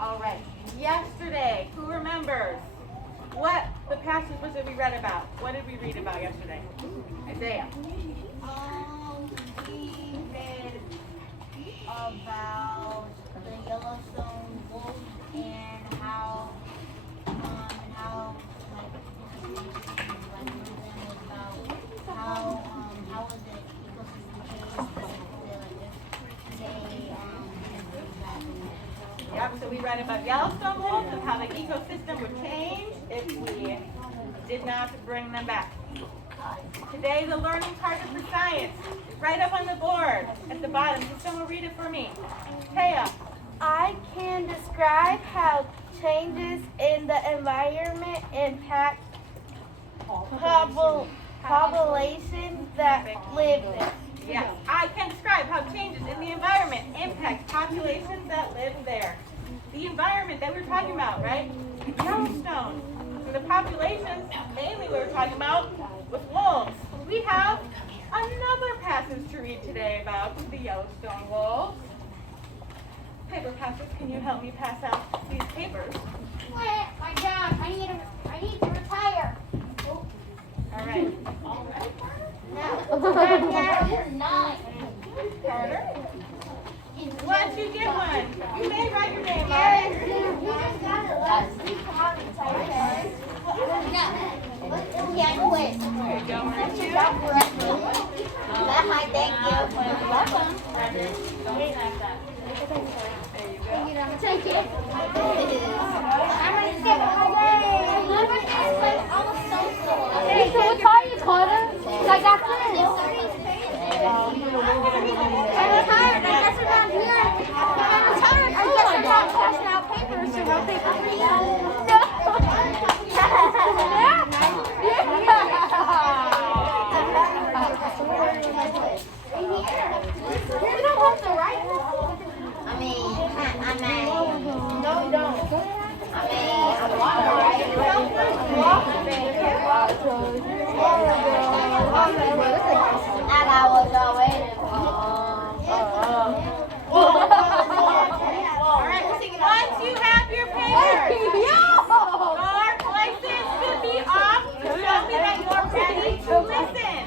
All right. Yesterday, who remembers what the passage was that we read about? What did we read about yesterday? Isaiah. We read about the Yellowstone wolf and how like how was it Yep, so we read about Yellowstone wolves and how the ecosystem would change if we did not bring them back. Today, the learning target for science is right up on the board at the bottom. Can someone read it for me? Taya. I can describe how changes in the environment impact populations that live there. Yes, I can describe how changes in the environment impact populations that live there. The environment that we were talking about, right? Yellowstone. And the populations, mainly we were talking about with wolves. We have another passage to read today about the Yellowstone wolves. Paper passers, can you help me pass out these papers? My gosh, I need to retire. All right. Carter? Why don't you get one? You may write your name on it. Yeah, quit. There you go, Mauricio. Thank you. Welcome. Don't snap that. There you go. Take it. Hey, so what time you Carter? I got this. I'm retired. I guess around here. I'm retired. I guess I'm not passing out papers to roll paper for you. You don't have to write this? I mean, no, you don't. I want to write it. And I was waiting for. Alright, once you have your papers, your voices should be off to show me that you're ready to listen.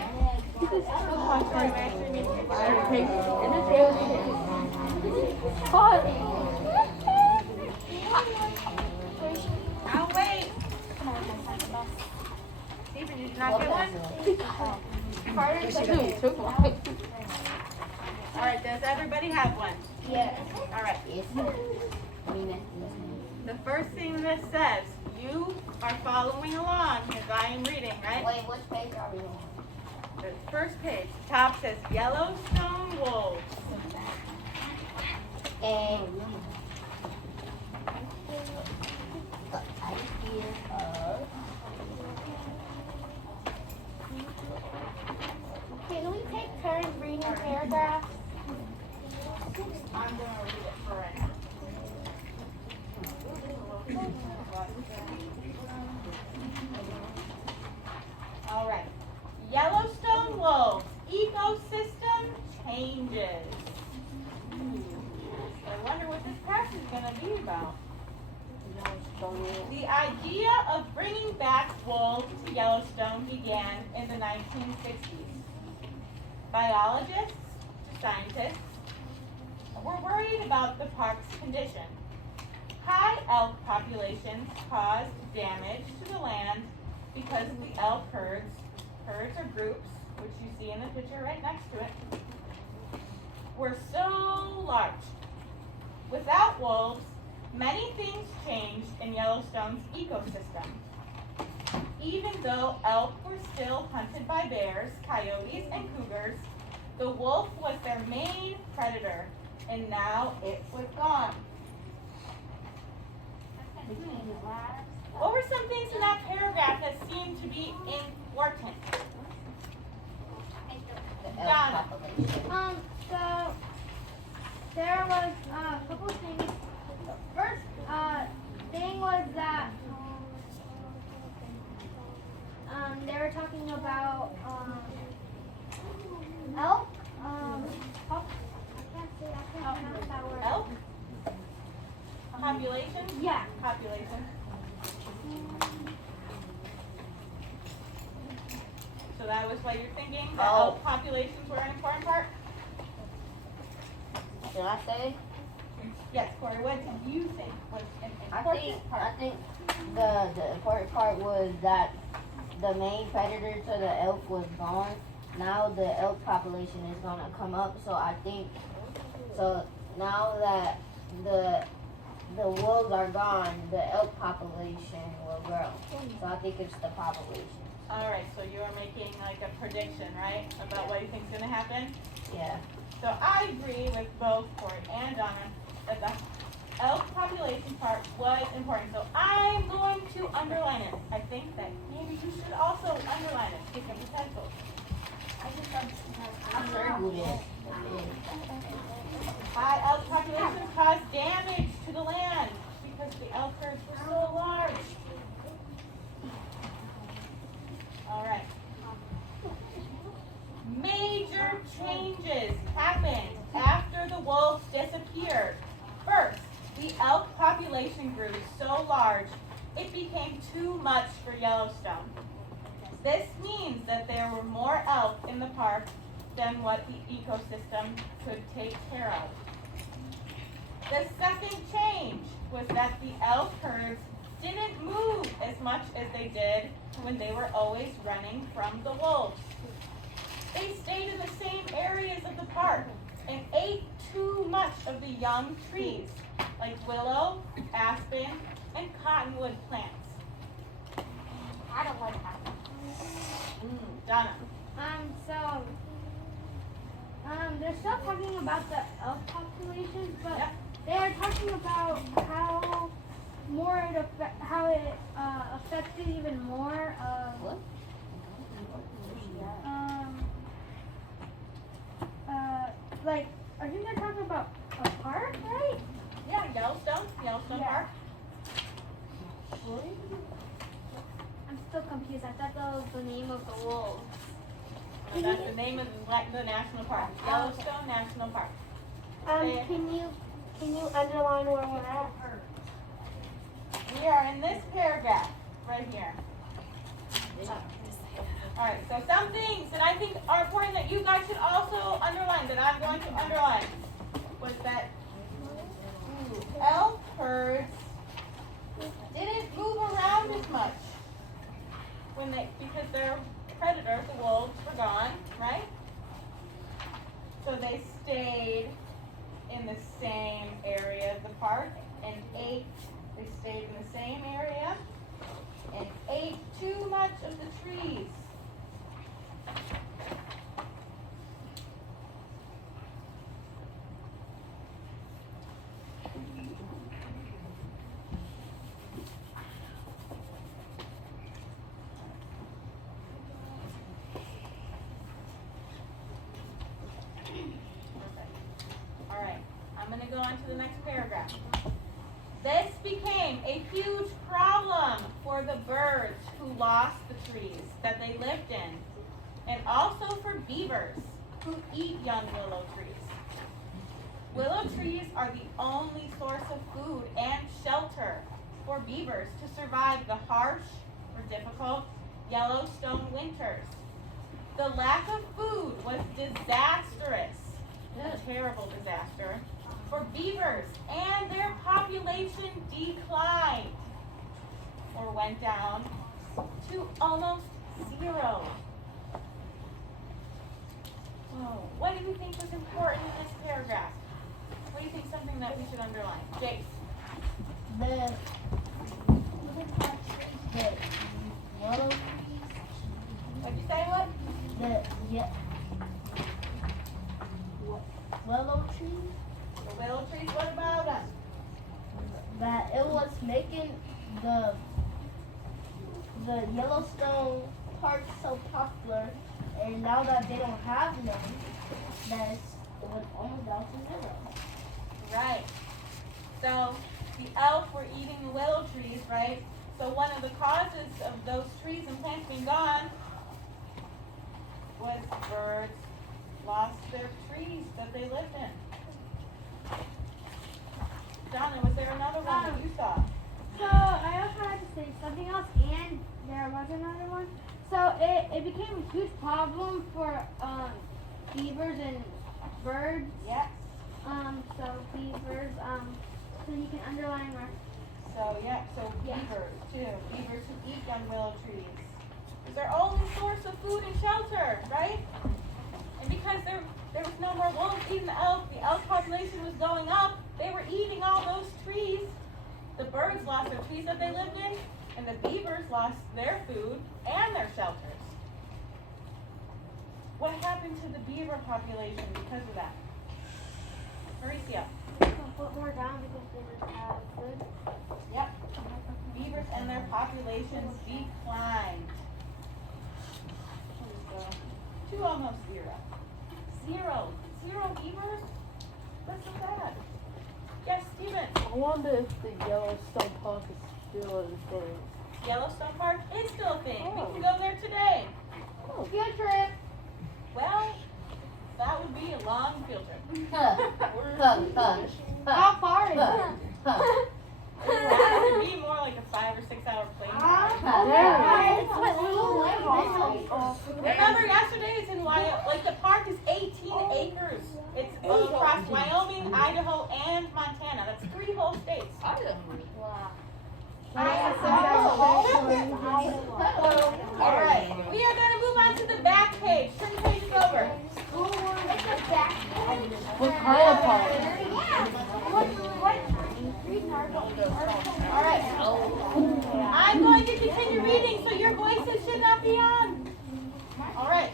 I'll wait. Stephen, you did not get one? Alright, does everybody have one? Yes. Alright. The first thing this says, you are following along as I am reading, right? Wait, which page are we on? The first page, top says Yellowstone wolves. And Can we take turns reading paragraphs? I'm going to read it for right now. All right. Yellowstone wolves, ecosystem changes. I wonder what this passage is going to be about. The idea of bringing back wolves to Yellowstone began in the 1960s. Biologists, scientists, were worried about the park's condition. High elk populations caused damage to the land because of the elk herds. Herds or groups, which you see in the picture right next to it, were so large. Without wolves, many things changed in Yellowstone's ecosystem. Even though elk were still hunted by bears, coyotes, and cougars, the wolf was their main predator, and now it was gone. What were some things in that paragraph that seemed to be important? Donna. So there was a couple of things. First thing was that they were talking about elk. I can't pronounce that word. Elk? How population? Yeah. Population. So that was what you're thinking, that elk populations were an important part? Did I say? Yes, Corey, what did you think was an I important part? think the important part was that the main predator to the elk was gone. Now the elk population is gonna come up, so I think now that the wolves are gone, the elk population will grow. So I think it's the population. Alright, so you're making like a prediction, right? About what you think's gonna happen? Yeah. So I agree with both Corey and Donna that the elk population part was important. So I'm going to underline it. I think that maybe you should also underline it. Take a potential. I'm sure who did. High elk populations cause damage to the land because the elk herds were so large. Alright. Major changes happened after the wolves disappeared. First, the elk population grew so large it became too much for Yellowstone. This means that there were more elk in the park than what the ecosystem could take care of. The second change was that the elk herds didn't move as much as they did when they were always running from the wolves. They stayed in the same areas of the park and ate too much of the young trees like willow, aspen, and cottonwood plants. I don't like that. Donna. They're still talking about the elk populations, but Yep. they're talking about how it affected even more of What? like I think they're talking about a park, right? Yeah, Yellowstone Yeah. Park. I'm still confused. I thought that was the name of the wolves. That's the name of the national park. Yellowstone National Park. Can you underline where we're at? We are in this paragraph right here. Alright, so some things that I think are important that you guys should also underline, that I'm going to underline, was that elk herds didn't move around as much because their predator, the wolves, were gone, right? So they stayed in the same area of the park and ate. They stayed in the same area and ate too much of the trees. Alright, I'm going to go on to the next paragraph. This became a huge problem for the birds who lost the trees that they lived in, and also for beavers who eat young willow trees. Willow trees are the only source of food and shelter for beavers to survive the harsh or difficult Yellowstone winters. The lack of food was disastrous, a terrible disaster, for beavers, and their population declined or went down to almost zero. Oh, what do you think was important in this paragraph? What do you think something that we should underline? Jace. The willow trees. What'd you say, what? Willow trees. The willow trees, what about them? That it was making the Yellowstone Park so popular, and now that they don't have them, that's went almost down to zero. Right. So the elk were eating the willow trees, right? So one of the causes of those trees and plants being gone was birds lost their trees that they lived in. Donna, was there another one? something else, and there was another one. So it became a huge problem for beavers and birds. Yep. So beavers. So you can underline where. So beavers too. Beavers who eat young willow trees. It's their only source of food and shelter, right? And because there was no more wolves eating the elk population was going up, they were eating all those trees. The birds lost their trees that they lived in, and the beavers lost their food and their shelters. What happened to the beaver population because of that? Mauricio. Put more down because they didn't have food. Yep. Beavers and their populations declined. To almost zero. Zero beavers? That's so bad. Yes, Steven. I wonder if the Yellowstone Park is still a thing. Yellowstone Park is still a thing. We can go there today. Field trip. Well, that would be a long field trip. How far is it? That would be more like a 5 or 6 hour plane ride. Remember yesterday it's in Wyoming, like the park is 18 acres. It's across Wyoming, Idaho, and Montana. That's 3 whole states. Alright, we are going to move on to the back page. Turn the pages over. What kind of park? Alright. I'm going to continue reading, so your voices should not be on. Alright.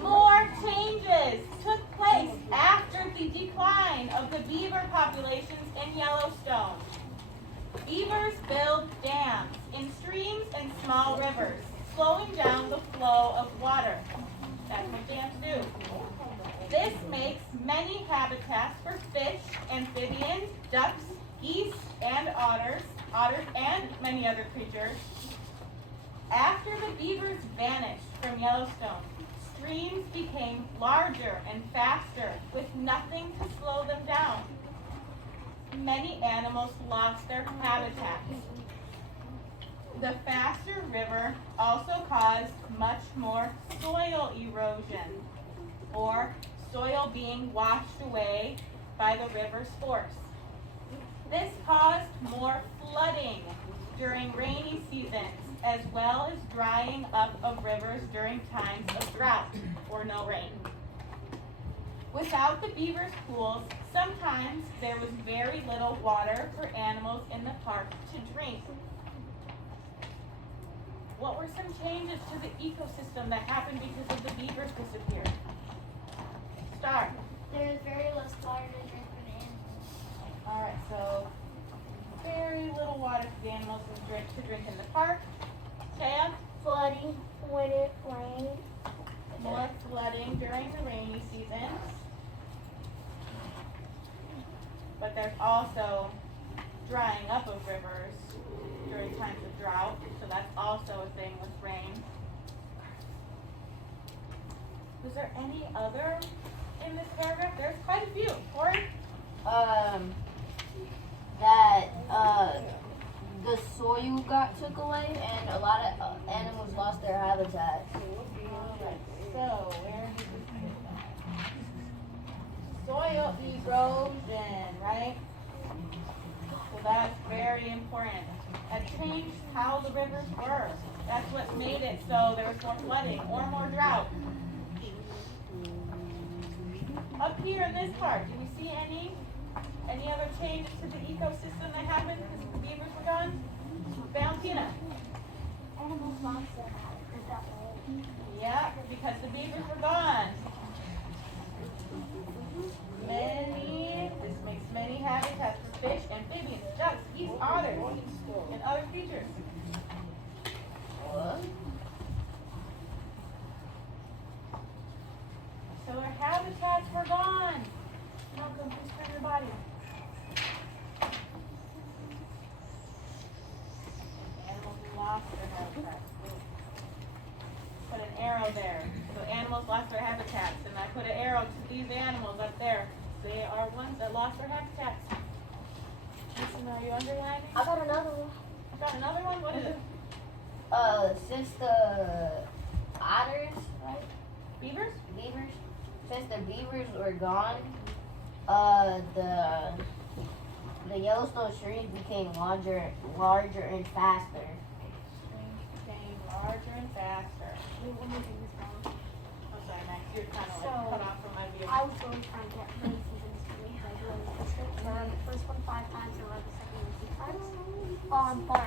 More changes took place after the decline of the beaver populations in Yellowstone. Beavers build dams in streams and small rivers, slowing down the flow of water. That's what dams do. This makes many habitats for fish, amphibians, ducks, geese, and otters and many other creatures. After the beavers vanished from Yellowstone, streams became larger and faster with nothing to slow them down. Many animals lost their habitats. The faster river also caused much more soil erosion, or soil being washed away by the river's force. This caused more flooding during rainy seasons, as well as drying up of rivers during times of drought or no rain. Without the beavers' pools, sometimes there was very little water for animals in the park to drink. What were some changes to the ecosystem that happened because of the beavers disappeared? Star. There is very less water to drink for the animals. Alright, so very little water for the animals to drink in the park. Taya? Flooding when it rains. More flooding during the rainy seasons. But there's also drying up of rivers during times of drought, so that's also a thing with rain. Was there any other in this paragraph? There's quite a few. Corey? That the soil got took away and a lot of animals lost their habitat. So, where did we put that? Soil erosion, right? So that's very important. That changed how the rivers were. That's what made it so there was more flooding or more drought. Up here in this part, do we see any other changes to the ecosystem that happened because the beavers were gone? Valentina? Animals lost their habitat. Yeah, because the beavers were gone. This makes many habitats for fish, amphibians, ducks, geese, otters, and other creatures. What? So their habitats were gone. Malcolm, please turn your body. Animals lost their habitats. Put an arrow there. So animals lost their habitats. And I put an arrow to these animals up there. They are ones that lost their habitats. Listen, are you underlining? I got another one. got another one? What is it? Since the otters, right? Beavers? Beavers, since the beavers were gone, the Yellowstone streams became larger and faster. Streams became larger and faster. I'm sorry, Max, you're kind of like cut off from my view. I was really trying to get races in this movie. I really missed it. So I read the first one 5 times and read the second one 2 times. But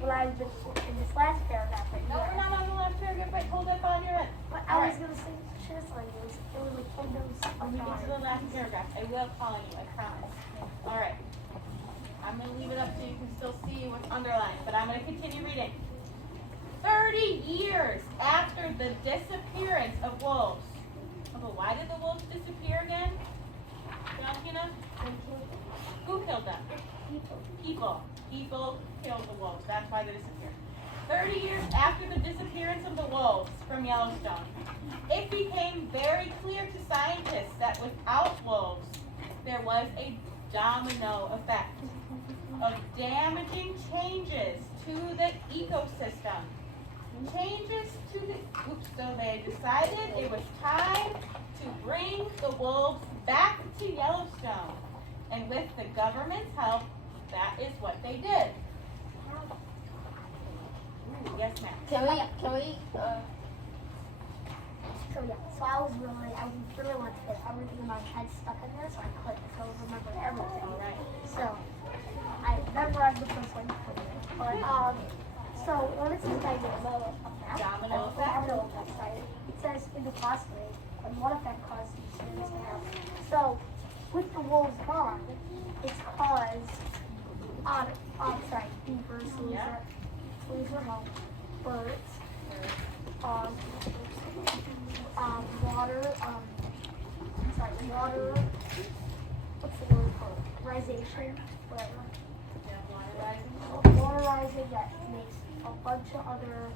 when I was in this last paragraph right No, we're here, not on the left paragraph. Wait, hold that thought in your head. but I was gonna say chiseling. It was like windows. When we get to the last paragraph, I will call on you, I promise. All right. I'm going to leave it up so you can still see what's underlined, but I'm going to continue reading. 30 years after the disappearance of wolves. Okay, why did the wolves disappear again? Valentina? Who killed them? People. People killed the wolves. That's why they disappeared. 30 years after the disappearance of the wolves from Yellowstone, it became very clear to scientists that without wolves, there was a domino effect of damaging changes to the ecosystem. So they decided it was time to bring the wolves back to Yellowstone. And with the government's help, that is what they did. Ooh, yes, ma'am. Can we, So yeah, so I really wanted to get everything in my head stuck in there, so I couldn't. So I would remember everything. All right. So I memorized the first one. But so when it says domino effect, right? It says in the class grade, when one effect causes these things to happen. So with the wolves gone, it's caused beavers lose their home, birds, water, what's the word for it? Risation, whatever. Water rising that makes a bunch of other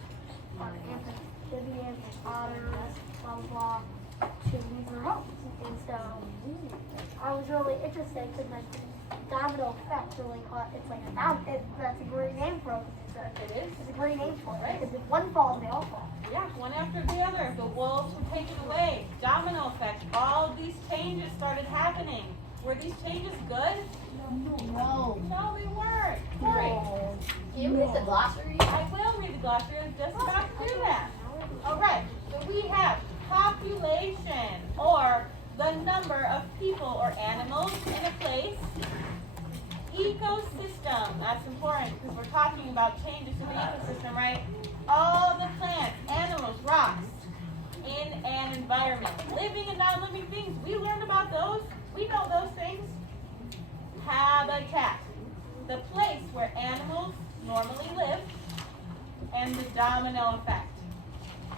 amphibians, otters, blah blah blah, to lose their homes. And so I was really interested because like domino effect really caught. It's like that's a great name for it. It is. It's a great name for it because if one falls, they all fall. Yeah, one after the other. The wolves were taken away. Domino effect. All of these changes started happening. Were these changes good? no. No, they weren't. Corey, Can you read the glossary? I will read the glossary. I'm just about to do that. All right. So we have population, or the number of people or animals in a place. Ecosystem. That's important because we're talking about changes in the ecosystem, right? All the plants, animals, rocks in an environment. Living and non-living things. We learned about those. We know those things. Habitat. The place where animals normally live. And the domino effect,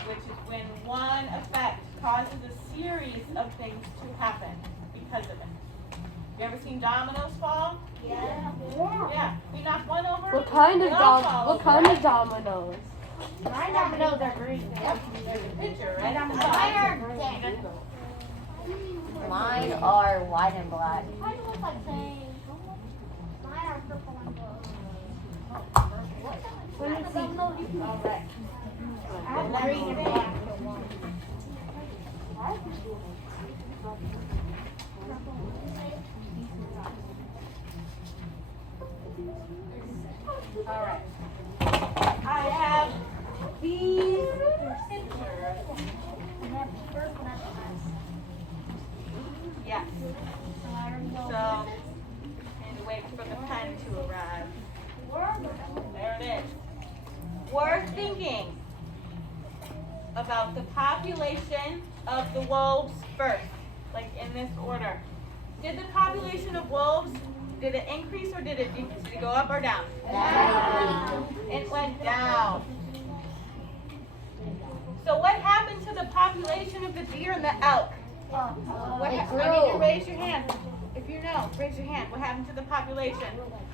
which is when one effect causes a series of things to happen because of it. You ever seen dominoes fall? Yeah. Yeah. We knock one over. What kind they of all fall over, right? dominoes? My dominoes are green. Yep. There's a picture, right? Mine are white and black. Mine look like things. Mine are purple and blue. All right. I have green and black. All right. I have these pictures. Yes. So, and wait for the pen to arrive. There it is. We're thinking about the population of the wolves first, like in this order. Did the population of wolves, did it increase or did it decrease? Did it go up or down? Down. It went down. So what happened to the population of the deer and the elk? What It happened? I need you to grew. raise your hand. If you know, raise your hand. What happened to the population?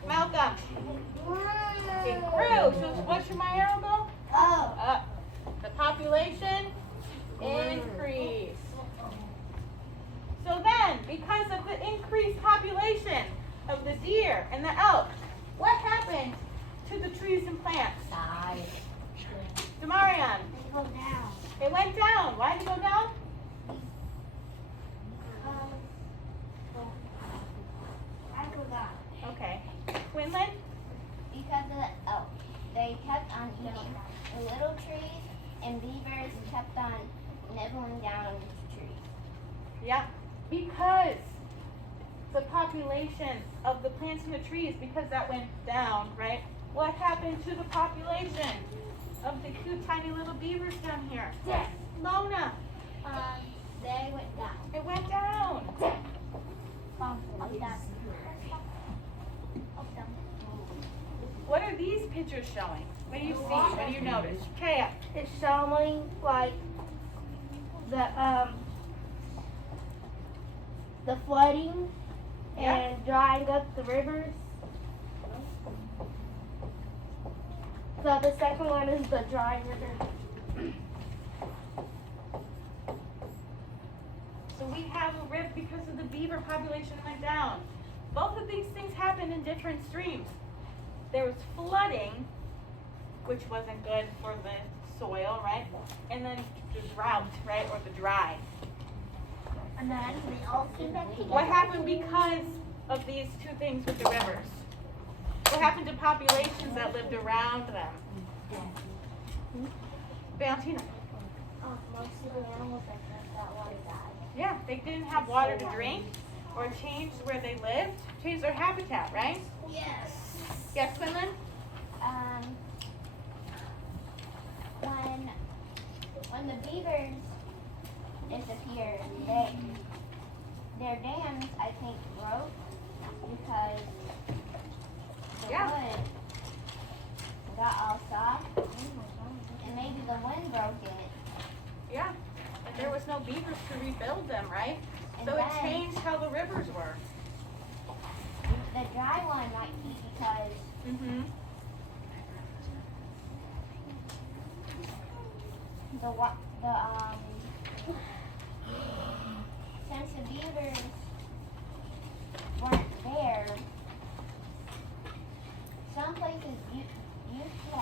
Malcolm. It grew. So what should my arrow go? Up. The population increased. So then, because of the increased population of the deer and the elk, what happened to the trees and plants? Died. Demarion. They go down. It went down. Why did it go down? I go down. Okay. Quinlan? Because of the elk. They kept on eating the little trees, and beavers kept on nibbling down on the trees. Yeah. Because the population of the plants and the trees, because that went down, right? What happened to the population of the cute tiny little beavers down here? Death. Lona. They went down. It went down. What are these pictures showing? What do you see? What do you notice? Kaya. It's showing like the flooding Yeah. and drying up the rivers. So the second one is the dry river. So we have a rift because of the beaver population went down. Both of these things happened in different streams. There was flooding, which wasn't good for the soil, right? And then the drought, right? Or the dry. And then they all came back together. What happened because of these two things with the rivers? What happened to populations that lived around them? Valentina. Most of the animals that drank that water died. Yeah, they didn't have water to drink or changed where they lived, changed their habitat, right? Yes. Yes, Quinlan? When the beavers disappeared, their dams, I think, broke because the wood got all soft, and maybe the wind broke it. Yeah. And there was no beavers to rebuild them, right? And So it then changed how the rivers were. the dry one might be because Mm-hmm. since the beavers weren't there, some places used to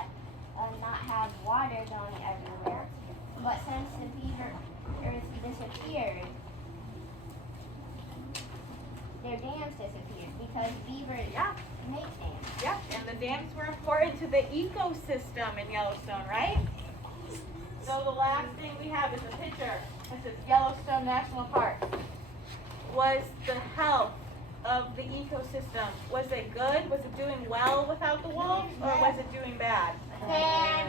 not have water going everywhere. But since the beavers disappeared, their dams disappeared because beavers Yeah. make dams. Yeah. And the dams were important to the ecosystem in Yellowstone, right? So the last thing we have is a picture. This is Yellowstone National Park. Was the health of the ecosystem, was it good? Was it doing well without the wolves, or was it doing bad? Okay,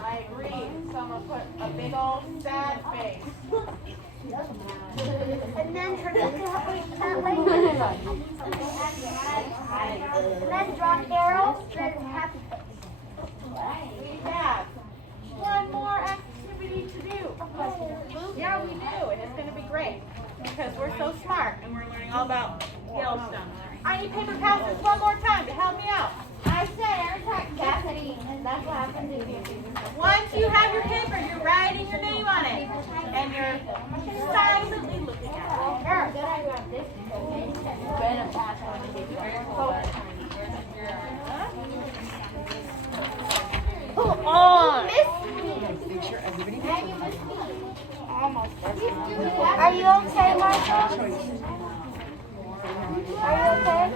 I agree. Someone put a big old sad face. And then for me to help me that way, and then draw an arrow, then happy face. We have one more activity to do. Yeah, we do, and it's going to be great because we're so smart and we're learning all about Yellowstone. I need paper passes one more time to help me out. I said every time Cassidy, and that's what happened to me. Once you have your paper, you're writing your name on it, and you're silently looking at it. Come on. Are you okay, Marshall? Are you okay?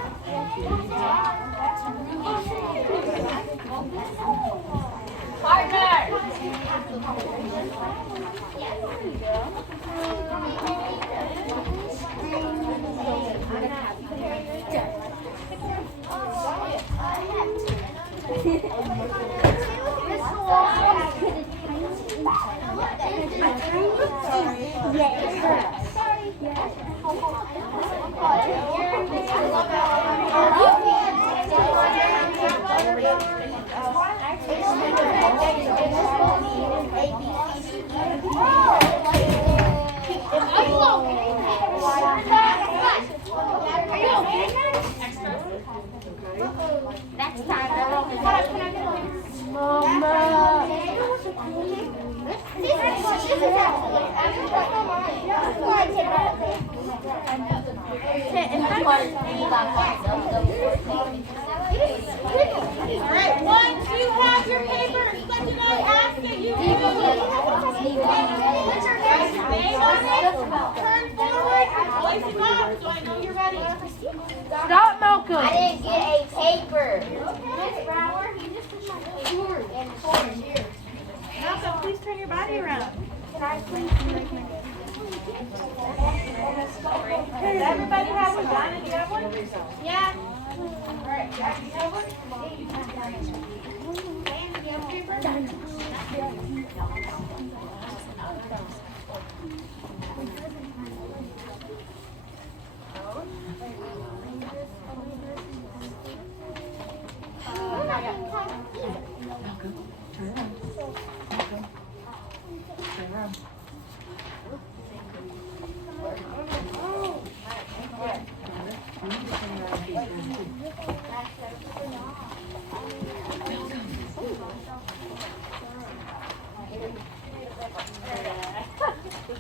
Alright, once you have your paper, such and I ask that you put your name on it, turn forward, voice it up, so I know you're ready. Stop, Malcolm. I didn't get a paper. Malcolm, please turn your body around. Can I please Does everybody have one? Donna, do you have one? Yeah. Alright, Jack, do you have one? Dan, do you have paper?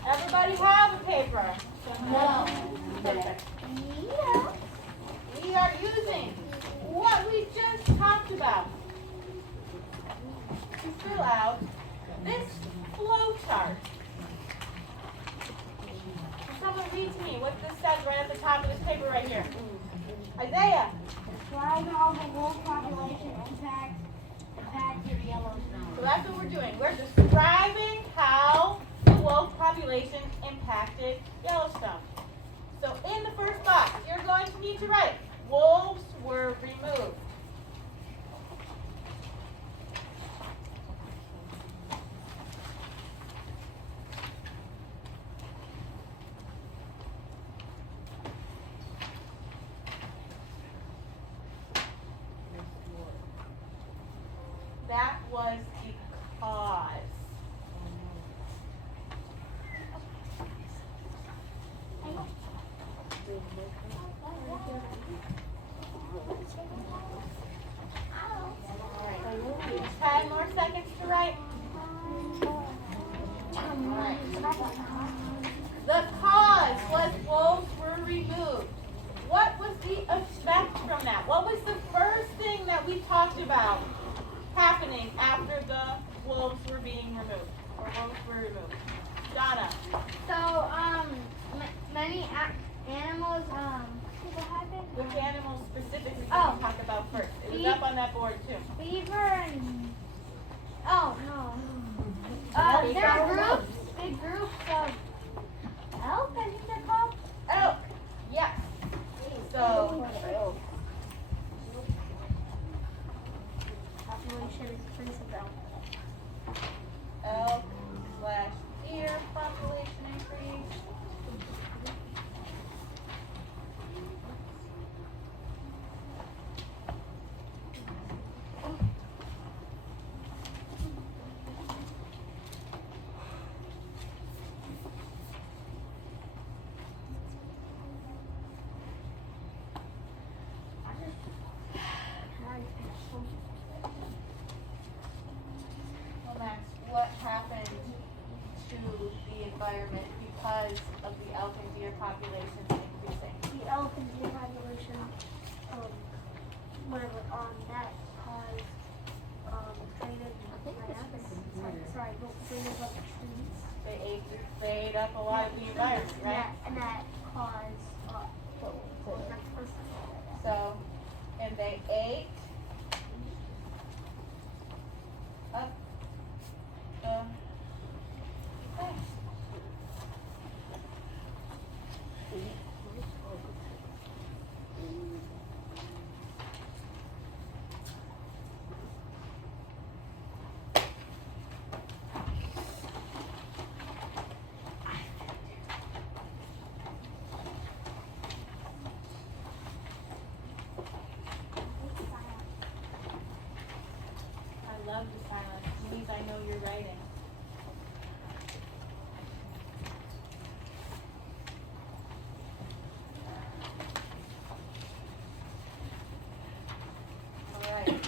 Everybody have a paper? No. We are using what we just talked about to fill out this flow chart. Someone read to me what this says right at the top of this paper right here. Isaiah. describe how the world population impacted Yellowstone? So that's what we're doing. We're describing how the wolf population impacted Yellowstone. So in the first box, you're going to need to write, wolves were removed. That was because. Alright, 10 more seconds to write. Alright. The cause was wolves were removed. What was the effect from that? What was the first thing that we talked about happening after the wolves were being removed? Or wolves were removed? Donna. So, many animals, what happened? Which animals specifically did Oh. we talk about first? It was Beef. up on that board too. Beaver and, oh, no. There are big groups of elk, I think they're called. Elk. Yes. So, Population increase of elk. elk / deer population increase. Well, Max, what happened to the environment because of the elk and deer populations increasing? The elk and deer population, whatever, that caused, drainage of the trees. They ate up a lot of the environment, right? And that caused, next person. So, and they ate up the thing. I love the silence. It means I know you're writing. Alright.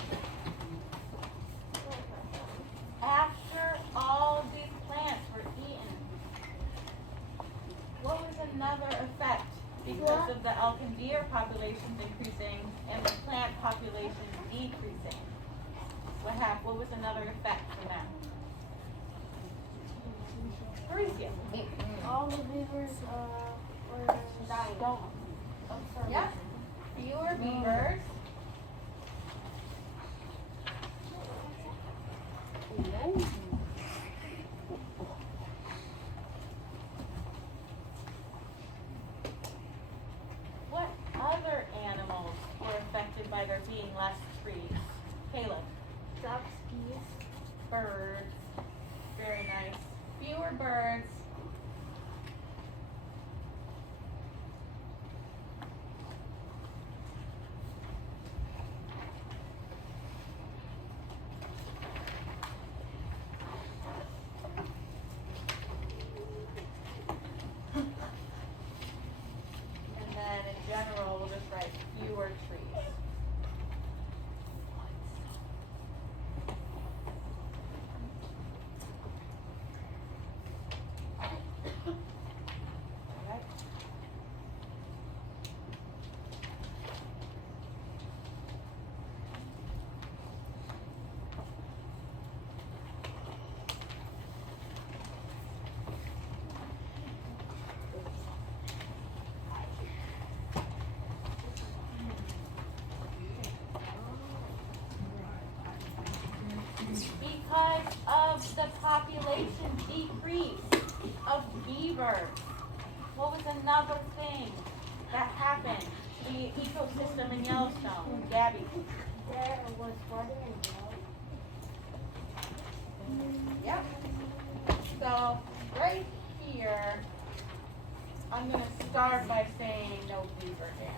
After all these plants were eaten, what was another effect because of the elk and deer? deer populations increasing and the plant populations decreasing. What was another effect from that? Mauricio. All the beavers were dying. Yep. Fewer beavers. What other animals were affected by there being less trees? Caleb. Ducks, geese. Birds. Very nice. Fewer birds. And then in general, we'll just write fewer trees. Alright. Because of the population decrease of beavers. What was another thing that happened to the ecosystem in Yellowstone? Gabby. There was flooding and drought. Yep. So right here, I'm gonna start by saying no beaver dams.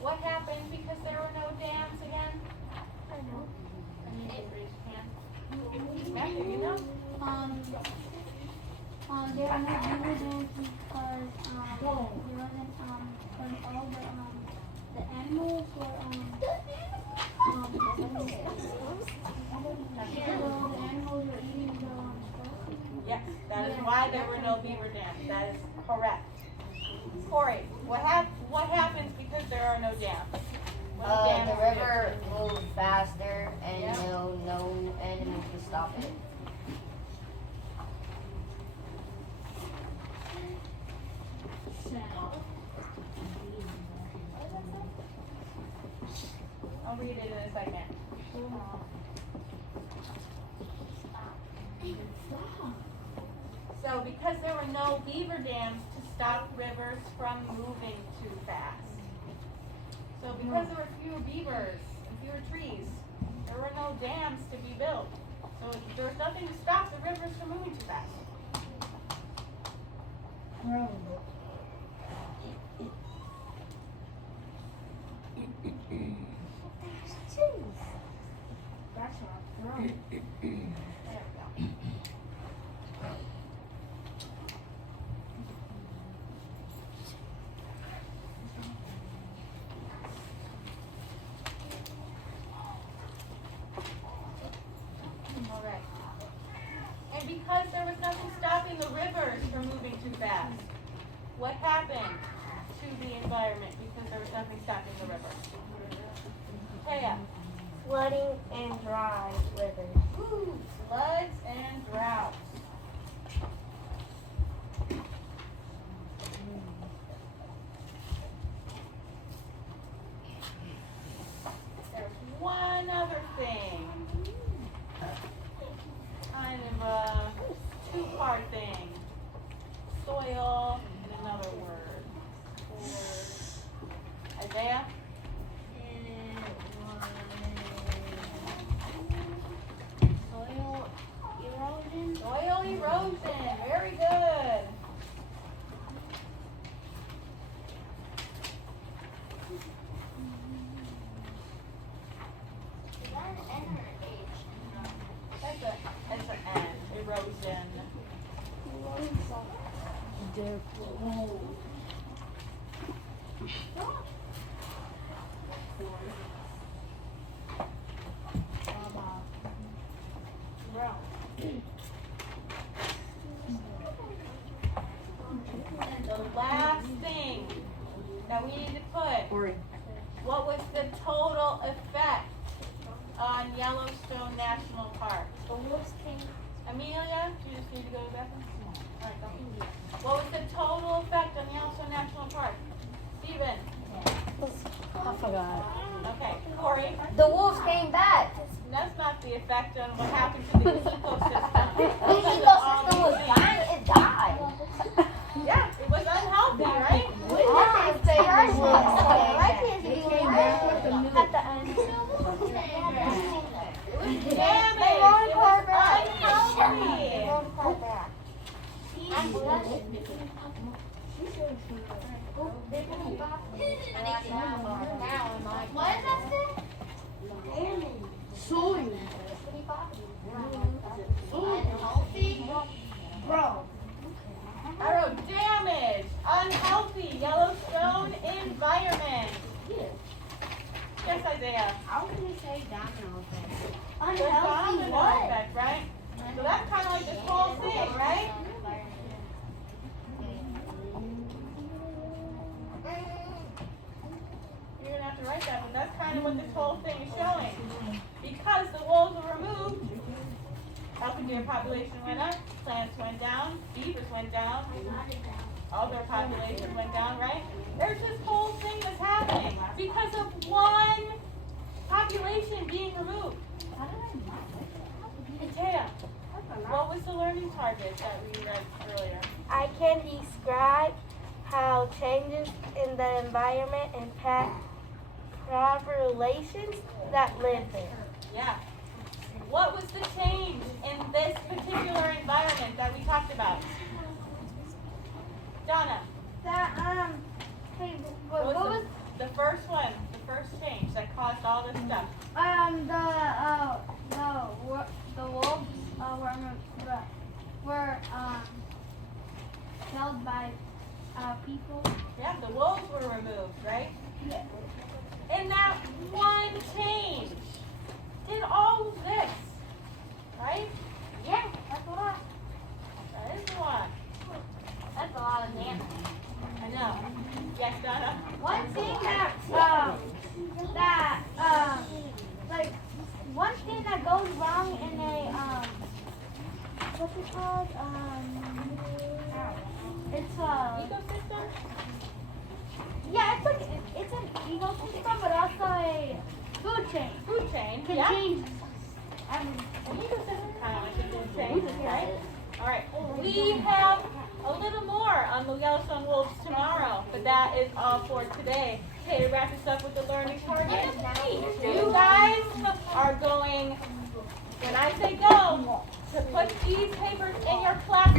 What happened because there were no dams again? I know. I need to raise your hand. Matthew, you know? There are no beaver dams because there wasn't because all the animals were so the animals were eating the stuff. Yes, that is why there were no beaver dams. That is correct. Corey, what happens because there are no dams? What do dams The do? river moves faster and Yeah. no enemy can stop it. I'll read it in a second. So because there were no beaver dams to stop rivers from moving too fast. So because there were fewer beavers and fewer trees, there were no dams to be built. So there was nothing to stop the rivers from moving too fast. That's not wrong. There we go. All right. And because there was nothing stopping the rivers from moving too fast, what happened to the environment because there was nothing stopping the rivers? Taya. Flooding and dry weather. Ooh, floods and droughts. There's one other thing. Kind of a two-part thing. Soil and another word. Isaiah? Soil erosion. Soil erosion. Very good. Is that an N or an H? That's an N. Erosion. on Yellowstone National Park? The wolves came. Amelia, you just need to go to the bathroom? All right, go. What was the total effect on Yellowstone National Park? Steven? I forgot. Okay, Corey? The wolves came back. That's not the effect on what happened to the ecosystem. The ecosystem was dying. It died. Yeah, it was unhealthy, right? At the end. Damage. It was unhealthy. What is that say? I wrote damage, unhealthy, Yellowstone environment. Yes, Isaiah. I was gonna say domino effect. The domino effect, right? So that's kind of like this whole thing, right? You're gonna have to write that, but that's kind of what this whole thing is showing. Because the wolves were removed, elk and deer population went up, plants went down, beavers went down, all their population went down, right? There's this whole thing that's happening because of one population being removed. Taya, what was the learning target that we read earlier? I can describe how changes in the environment impact populations that live there. Yeah. What was the change in this particular environment that we talked about? Donna, Hey, what was the first one, the first change that caused all this stuff? the wolves were killed by people. Yeah, the wolves were removed, right? Yeah. And that one change did all of this, right? Yeah, that's a lot. That is a lot. That's a lot of damage. I know. Yes, Donna? One thing one thing that goes wrong in a what's it called? It's Ecosystem? yeah, it's an ecosystem, but also a food chain. Food chain. Can Yeah. change everything. An ecosystem kind of like a food chain, right? All right. We have a little more on the Yellowstone wolves tomorrow, but that is all for today. Okay, to wrap this up with the learning target. You guys are going, when I say go, to put these papers in your class